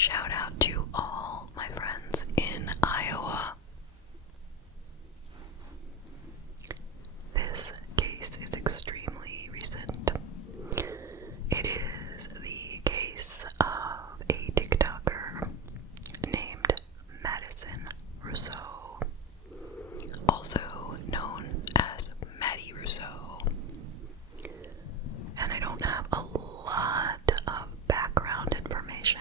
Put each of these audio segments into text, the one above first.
Shout out to all my friends in Iowa. This case is extremely recent. It is the case of a TikToker named Russo, also known as Maddie Russo. And I don't have a lot of background information.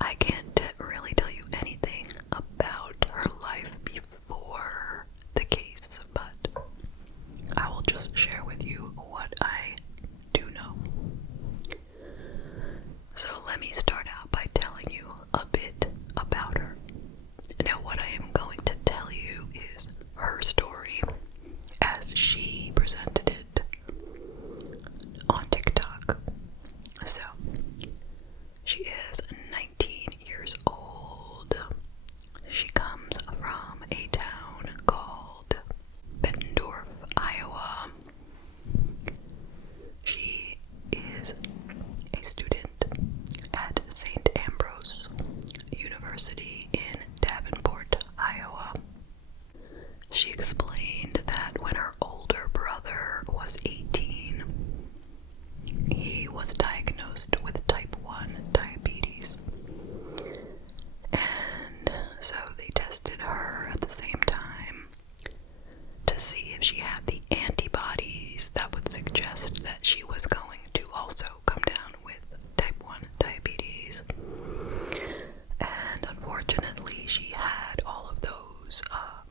I can't really tell you anything about her life before the case, but I will just share with you what I do know. So let me start out by telling you a bit about her. Now, what I am going to tell you is her story as she presented it on TikTok. So, she is 19 years old. She comes from a town called Bettendorf, Iowa. She is a student at St. Ambrose University in Davenport, Iowa. She explained that when her older brother was 18, he was diagnosed with type 1 diabetes. And so they tested her at the same time to see if she had the antibodies that would suggest that she was going to also come down with type 1 diabetes. And unfortunately, she had all of those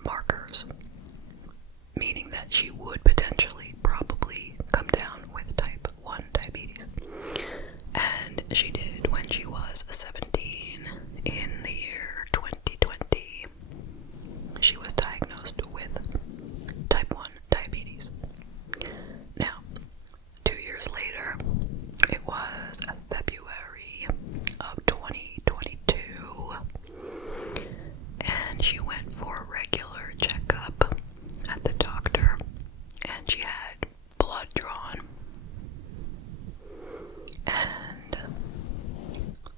markers, meaning that she would potentially probably come down with type 1 diabetes. And she did when she was 17 in the year 2020. She was diagnosed with type 1 diabetes. Now, 2 years later, it was February of 2022, and she went for a regular checkup at the doctor, and she had blood drawn, and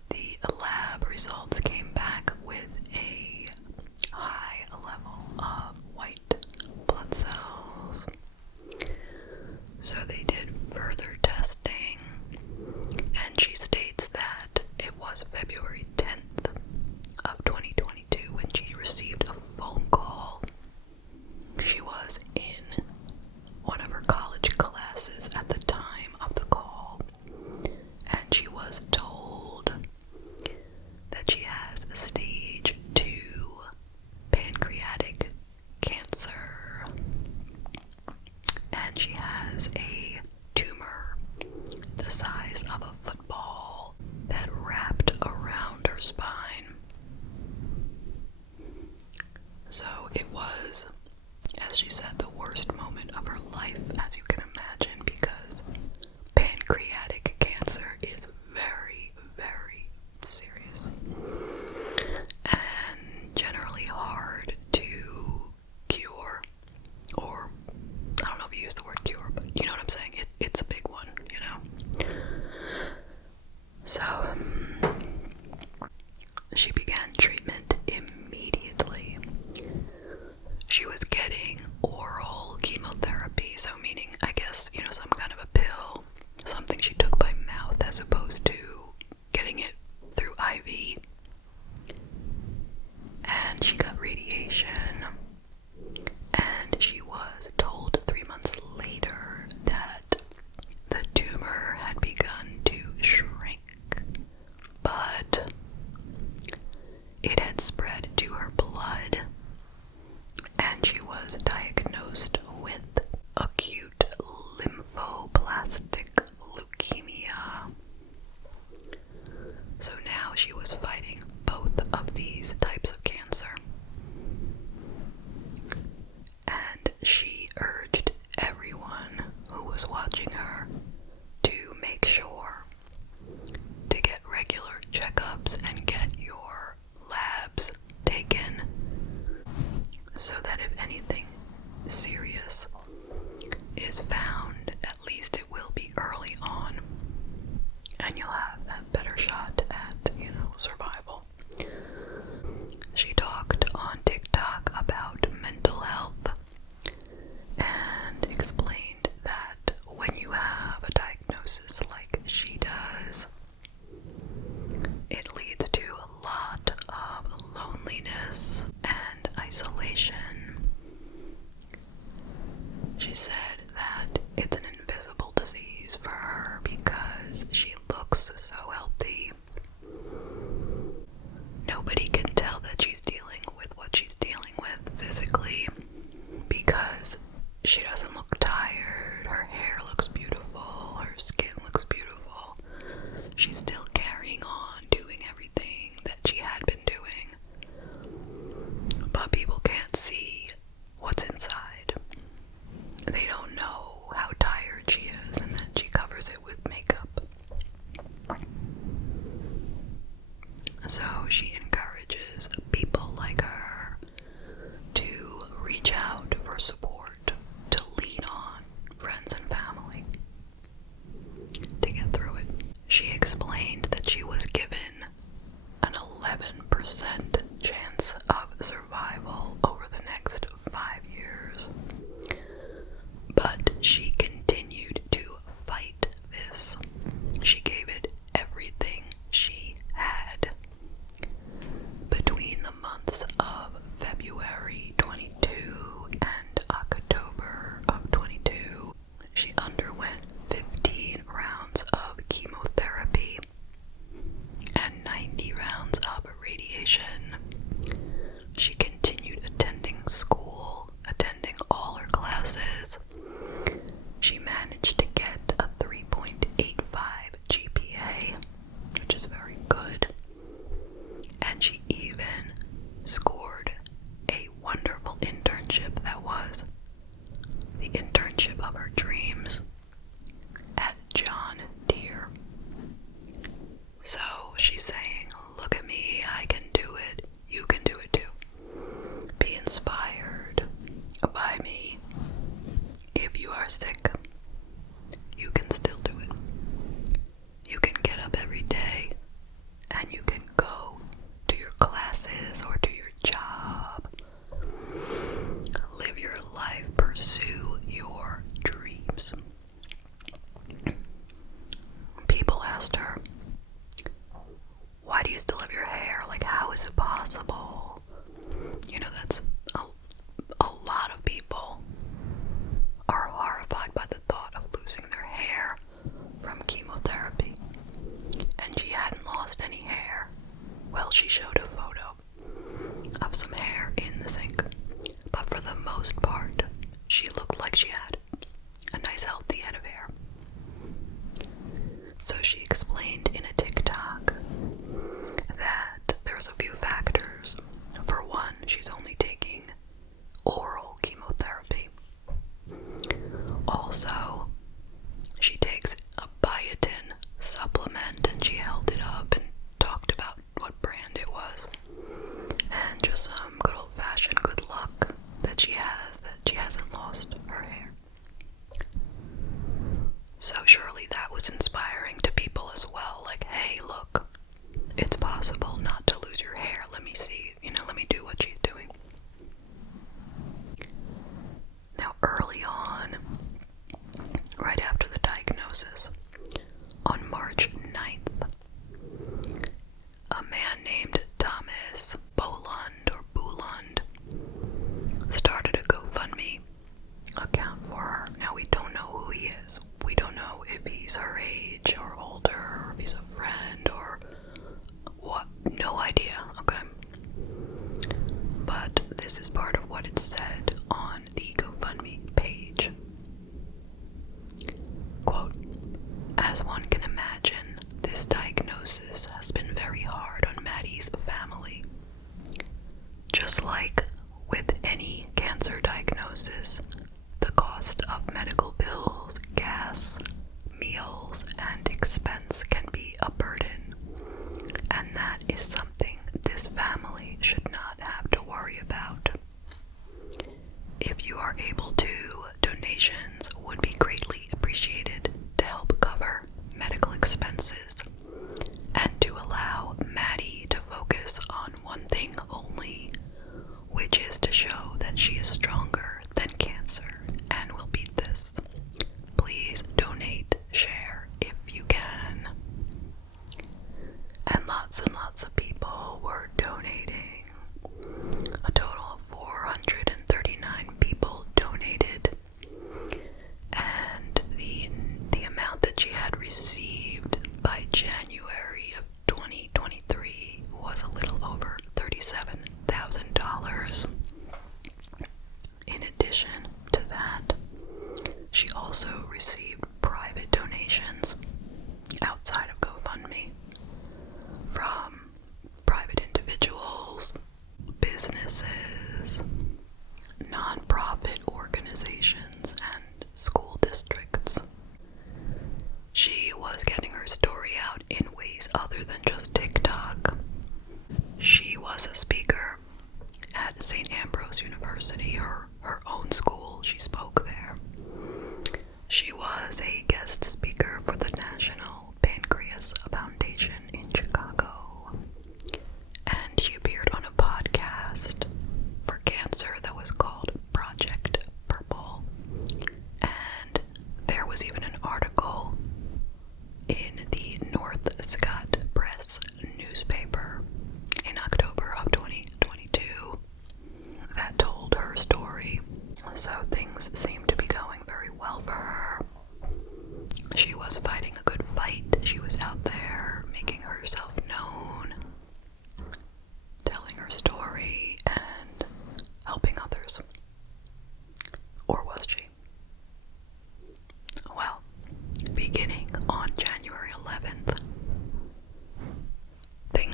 the lab results came back with a high level of white blood cells. So they did further testing, and she states that it was February 10th of 2022 when she received a phone call. She was in one of her college classes at the time of the call, and she was told that she has stage 2 pancreatic cancer, and she has a tumor the size of a football that wrapped around her spine. So it was, as she said, the worst moment of her life, as you can imagine, because pancreatic cancer is very, very serious and generally hard to cure, or I don't know if you use the word cure, but you know what I'm saying. It's a big one, you know. So she began treatment immediately. She was getting oral chemotherapy, so meaning, I guess, you know, some kind of a pill, something she took by mouth as opposed to getting it through IV. And she got radiation, and she was told 3 months later that the tumor had begun to shrink, but it had spread to her blood, and she was diagnosed with acute lymphoblastic leukemia. So now she was fighting both of these types of cancer. And she urged everyone who was watching her to make sure to get regular checkups and get your labs taken, so that if anything serious is found, at least it will be early on, and you'll have a better shot at, you know, So she encourages people like her to reach out for support, to lean on friends and family to get through it. She explained that she was given an 11% chance of survival over the next 5 years, but she continued to fight this. She gave it everything she had. Between the months of February 22 and October of 22, she underwent 15 rounds of chemotherapy and 90 rounds of radiation. She continued attending school, attending all her classes. She managed to get a 3.85 GPA, which is very good. And she even scored a wonderful internship that was the internship of her dreams at John Deere. So she's saying, look at me, I can do it, you can do it too. Be inspired by me. If you are sick, you can still do it. You can get up every day and you can go to your classes or to your job. Live your life, pursue your dreams. People asked her, why do you still have your hair? Like, how is it possible? You know, that's a lot of people are horrified by the thought of losing their hair from chemotherapy. And she hadn't lost any hair. Well, she showed a photo of some hair in the sink. But for the most part, she looked like she had a nice healthy head of hair. So she explained in a TikTok that there's a few factors. For one, she's only taking oral chemotherapy. Also, she takes a biotin supplement, and she held it up and talked about what brand it was. And just some good old-fashioned good luck that she hasn't lost her hair. So surely that was inspiring to people as well. Like, hey, look, it's possible not to lose your hair. Let me see, let me do what she's doing. Now, early on, right after the diagnosis, on March 9th, a man named Thomas Boland started a GoFundMe account for her. Now, we don't know who he is. We don't know if he's her age or older, or if he's a friend or what. No idea, okay? But this is part of what it said on the GoFundMe page. Quote, as one can imagine, this diagnosis has been very hard on Maddie's family. Just like with any cancer diagnosis, the cost of medical bills, gas, meals, and expense can be a burden, and that is something this family should not have to worry about. If you are able to, donations would be greatly appreciated to help cover medical expenses and to allow Maddie to focus on one thing only, which is to show that she is stronger than cancer and will beat this. Please donate, share if you can. And lots of people were donating. A total of 439 people donated, and the amount that she had received by January of 2023 was a little over $37,000. In addition to that, she also received private donations outside of GoFundMe from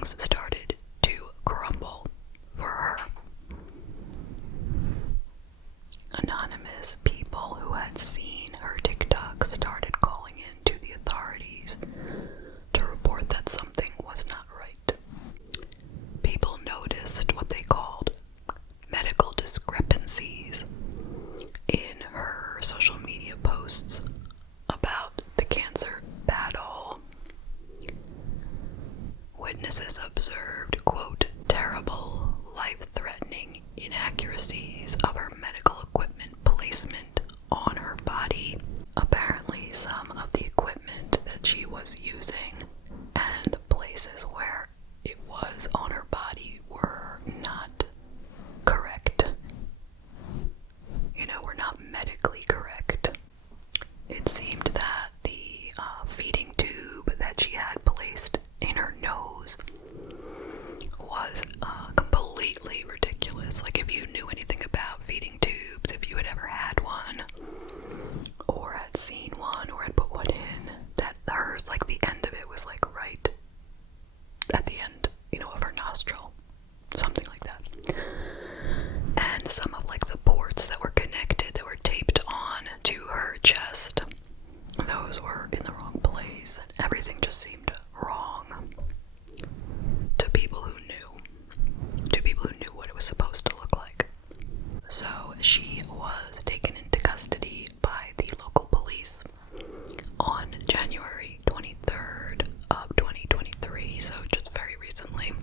things started to crumble for her. Anonymous people who had seen her TikTok started calling in to the authorities to report that something was not right. People noticed what they called medical discrepancies in her social media posts about the cancer battle. Witnesses observed, quote, terrible, life-threatening inaccuracies of her medical equipment placement on her body. Apparently, some of the equipment that she was using and the places where it was on her body were not correct. Were not medically correct. It seemed that the feeding tube that she had placed in her nose was completely ridiculous. Like, if you knew anything about feeding tubes, if you had ever had one, or had seen one, or had put one in, that hers, like, the end of it was, like, right at the end, of her nostril. Something like that. And some of, like, the ports that were connected, that were taped on to her chest, those were in the wrong place, and everything just seemed wrong to people who knew what it was supposed to look like. So she was taken into custody by the local police on January 23rd of 2023, so just very recently.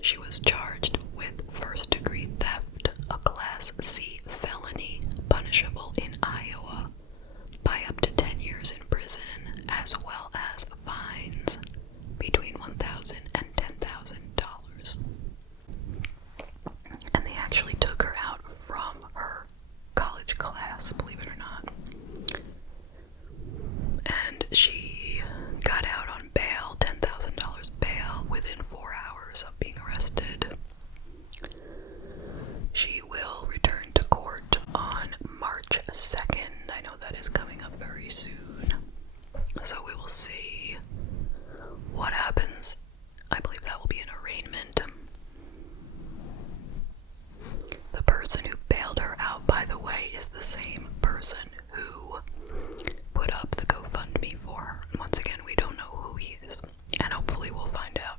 She was charged with first-degree theft, a Class C felony punishable in Iowa by up to 10 years in prison, as well as fines between $1,000 and $10,000. And they actually took her out from her college class, believe it or not. And she got out on bail, $10,000 bail, within 4 hours of being arrested. She will return to court on March 2nd. I know that is coming up very soon. So we will see what happens. I believe that will be an arraignment. The person who bailed her out, by the way, is the same person who put up the GoFundMe for her. Once again, we don't know who he is, and hopefully we'll find out.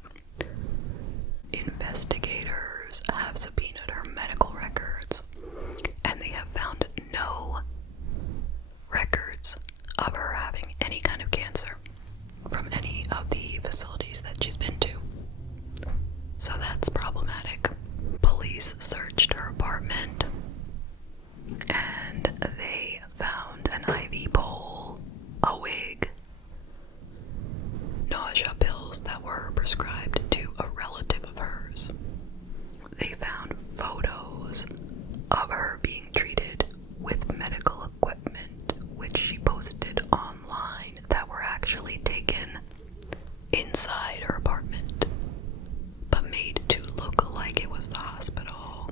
Investigators have subpoenaed her medical records, and they have found no records of her having any kind of cancer from any of the facilities that she's been to. So that's problematic. Police searched her apartment, and they found an IV pole, a wig, nausea pills that were prescribed to a relative of hers. They found photos of her being treated with medical equipment, which she posted online, that were actually taken inside her apartment, but made to look like it was the hospital.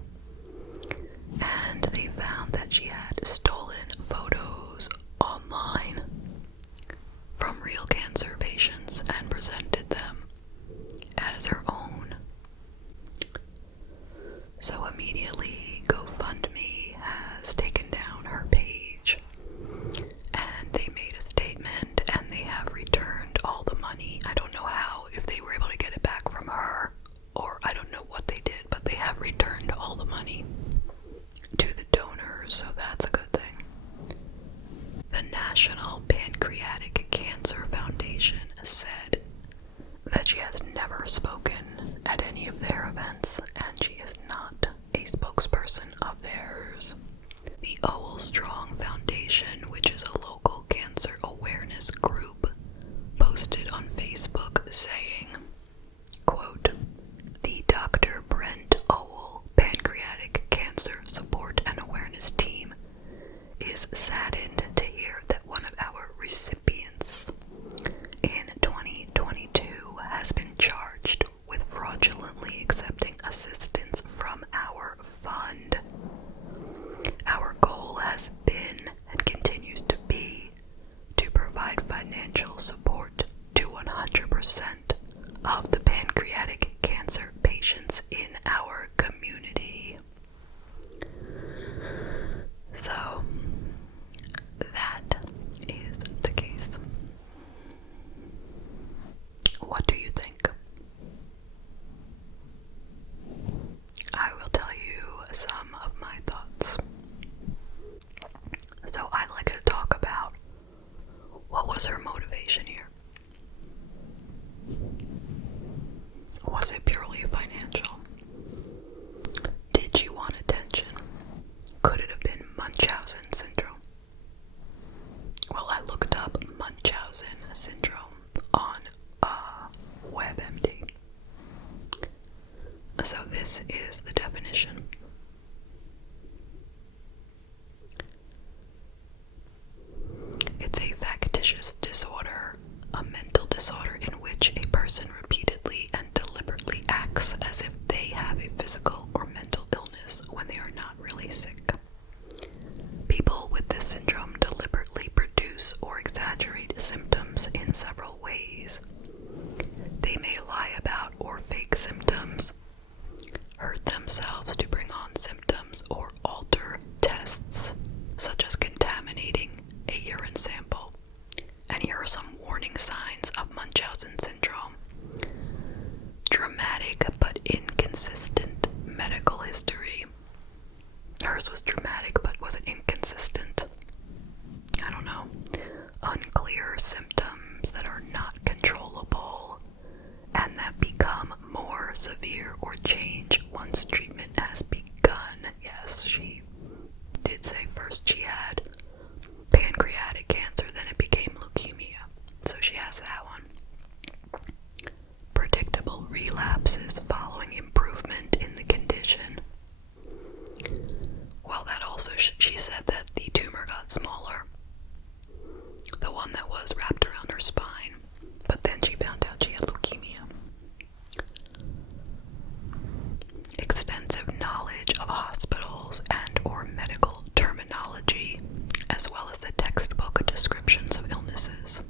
And they found that she had stolen photos online from real cancer patients and presented them as her own. So immediately, GoFundMe has taken down her page, and they made a statement, and they have returned all the money. I don't know how, if they were able to get it back from her, or I don't know what they did, but they have returned all the money to the donors, so that's a good thing. The National Pancreatic Cancer Foundation said that she has never spoken at any of their events, and she is not a spokesperson of theirs. The Owell Strong Foundation, which is a local cancer awareness group, posted on Facebook saying, quote, "The Dr. Brent Owell Pancreatic Cancer Support and Awareness Team is saddened to hear that one of our recipients in 2022 has been charged with fraudulently accepting assistance Was it purely financial? Did she want attention? Could it have been Munchausen syndrome? Well, I looked up Munchausen syndrome on WebMD. So this is the definition. It's a factitious disorder, a mental disorder in which a person repeatedly and deliberately acts as if they have a physical or mental illness when they are not really sick. People with this syndrome deliberately produce or exaggerate symptoms in several ways. They may lie about or fake symptoms, hurt themselves to bring on symptoms, or alter tests, such as contaminating a urine sample. And here are some warning signs of Munchausen syndrome. Dramatic but inconsistent medical history. Hers was dramatic, but was it inconsistent? I don't know. Unclear symptoms that are not controllable and that become more severe or change once treatment has begun. Yes, she did say first she had pancreatic cancer, then it became leukemia. So she has that one. Predictable relapses following improvement in the condition. Well, that also, she said that the tumor got smaller, the one that was wrapped around her spine, but then she found out she had leukemia. Extensive knowledge of hospitals and or medical terminology, as well as the textbook descriptions of illnesses.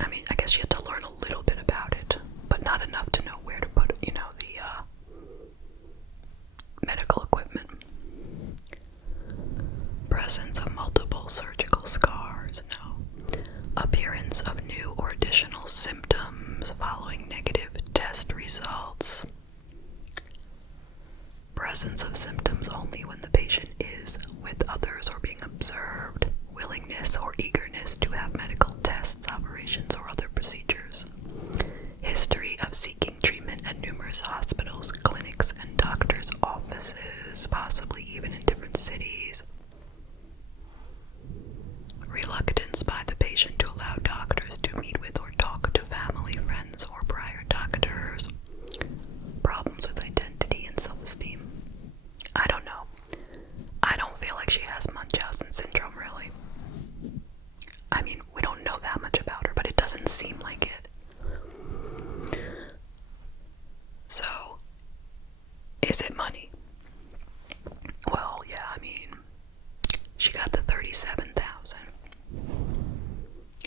I mean, I guess she had to learn a little bit about it, but not enough to know where to put, the medical equipment. Presence of multiple surgical scars, no. Appearance of new or additional symptoms following negative test results. Presence of symptoms only when the patient is with others or being observed. Willingness or eagerness to have medical tests, operations, or other procedures. History of seeking treatment at numerous hospitals, clinics, and doctors' offices, possibly even in different cities. Reluctance by the patient to allow doctors to meet with or talk to family, friends, or prior doctors. Problems with identity and self-esteem. I don't know. I don't feel like she has Munchausen syndrome, really. I mean, we don't know that much about her, but it doesn't seem like it. So, is it money? Well, yeah, I mean, she got the $37,000.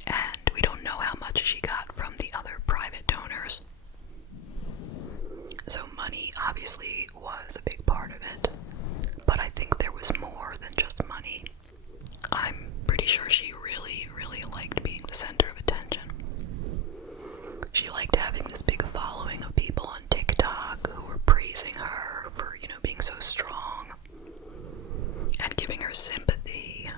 And we don't know how much she got from the other private donors. So money obviously was a big part of it. But I think there was more than just money. I'm pretty sure she really, really liked being the center of attention. She liked having this big following of people on TikTok who were praising her for, being so strong and giving her sympathy.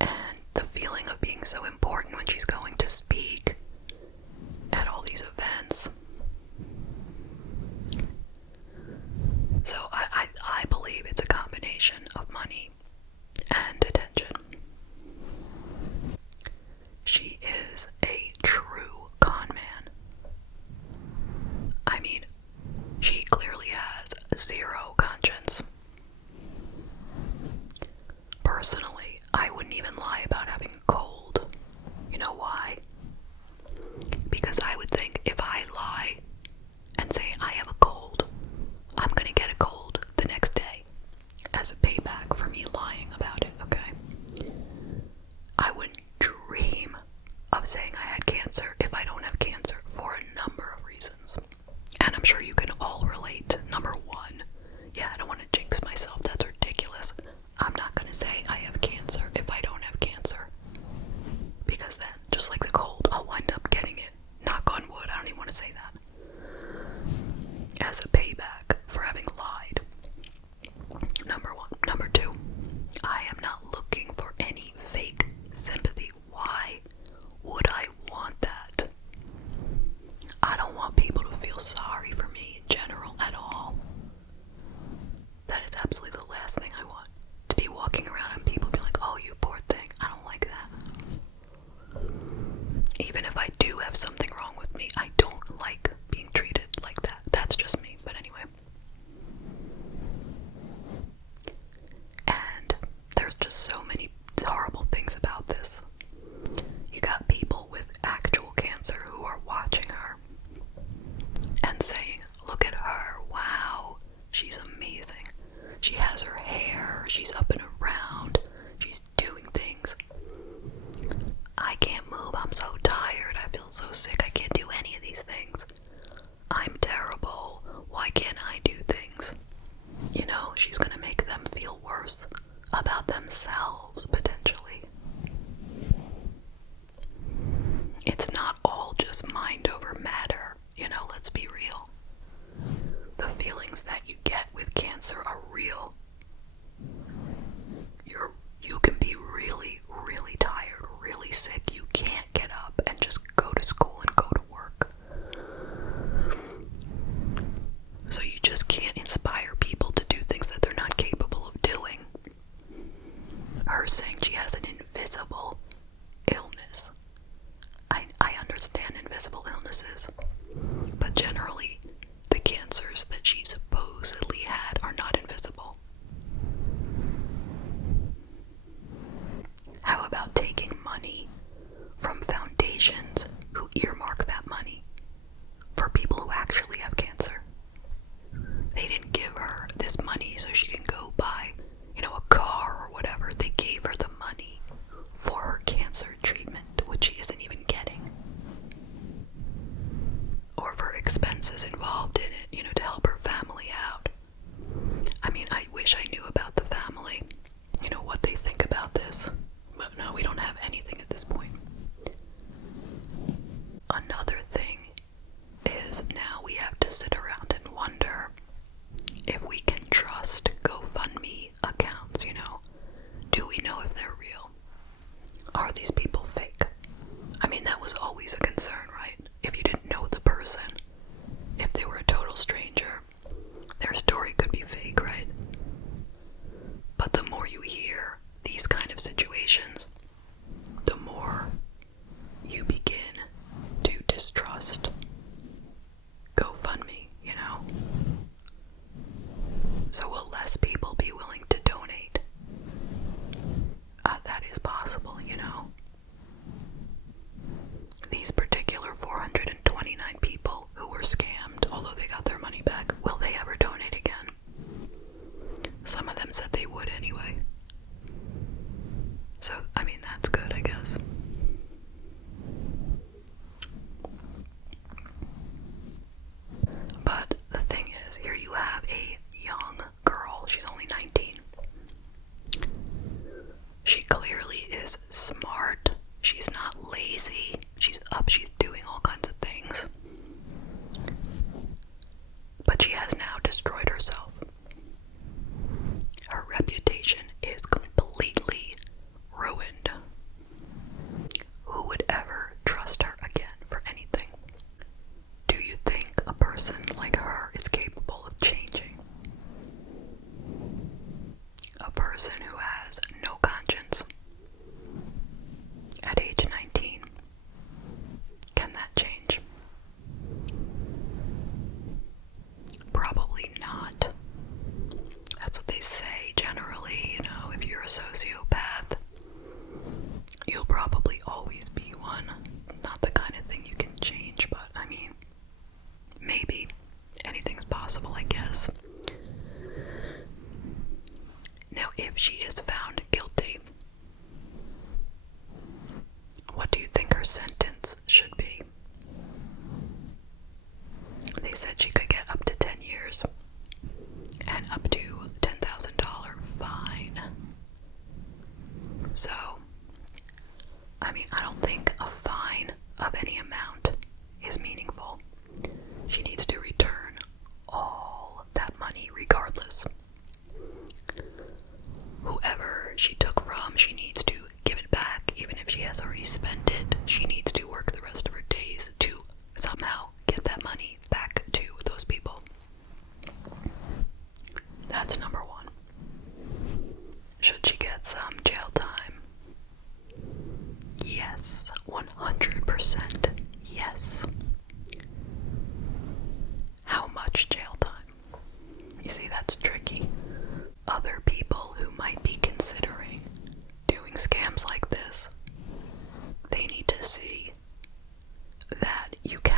And the feeling of being so important when she's going to speak at all these events. So I believe it's a combination of money and attention. She is a true con man. I mean, she clearly has zero conscience. Personally, I wouldn't even lie about having a cold. You know why? Because I would think if I lie and say I have a cold, I'm gonna get a cold the next day as a payback for me lying about it, okay? I wouldn't dream of saying I had cancer if I don't have cancer for a number of reasons. And I'm sure you can all relate. Number one, yeah, I don't want to jinx myself. That's ridiculous. I'm not gonna say I have cancer if I don't have cancer. Because then, just like the cold, I'll wind up getting it. Knock on do have something wrong with me. I don't like being treated like that. That's just me, but anyway. And there's just so many horrible things about this. You got people with actual cancer who are watching her and saying, look at her, wow, she's amazing. She has her hair, she's up and around, she's doing things. I can't move, I'm so tired, I feel so sick, I can't do any of these things. I'm terrible, why can't I do things? You know, she's gonna make them feel worse about themselves, potentially. It's not all just mind over matter, you know, let's be real. The feelings that you get with cancer are real. You can be really, really tired, really sick. You can't get up and just go to school and go to work. So you just can't inspire people to do things that they're not capable of doing. Her saying she has an invisible illness. I understand invisible illnesses, but generally the cancers that she supposedly had are not invisible. How about taking money from foundations who earmark that money for people who actually have cancer? They didn't give her this money so she can go buy, you know, a car or whatever. They gave her the money for her cancer treatment, which she isn't even getting. Or for expenses involved in it, you know, to help her family out. I mean, I wish I knew about the family, you know, what they think about this. But no, we don't have anything at this point. Another thing is now we have to sit around and wonder if we can trust GoFundMe accounts, you know. Do we know if they're real? Are these people fake? I mean, that was always a concern, right? If you didn't know the person, if they were a total stranger, their story could be fake, right? But the more you hear these kind of situations, the more you begin to distrust GoFundMe, you know? So will less people be willing to donate? That is possible, you know? These particular 429 people who were scammed, although they got their money back, will they ever donate again? Some of them said they would anyway. So, I mean, that's good, I guess. But the thing is, here you have a young girl. She's only 19. She clearly is smart. She's not lazy. She's up. She's doing all kinds of things. But she has now destroyed herself. Her reputation is completely ruined. Who would ever trust her again for anything? Do you think a person like her is capable of changing? A person who has no conscience at age 19. Can that change? Probably not. That's what they say generally, you know, if you're a sociopath, you'll probably always be one. Not the kind of thing you can change, but I mean, maybe. Anything's possible, I guess. Now, if she is found guilty, what do you think her sentence should be? They said she could get up to 10 years and up to $10,000 fine. So, I mean, I don't think a fine of any amount is meaningful. She needs to return all that money regardless. Whoever she took from, she needs to give it back. Even if she has already spent it, she needs to work the rest of her days to somehow get that money back to those you can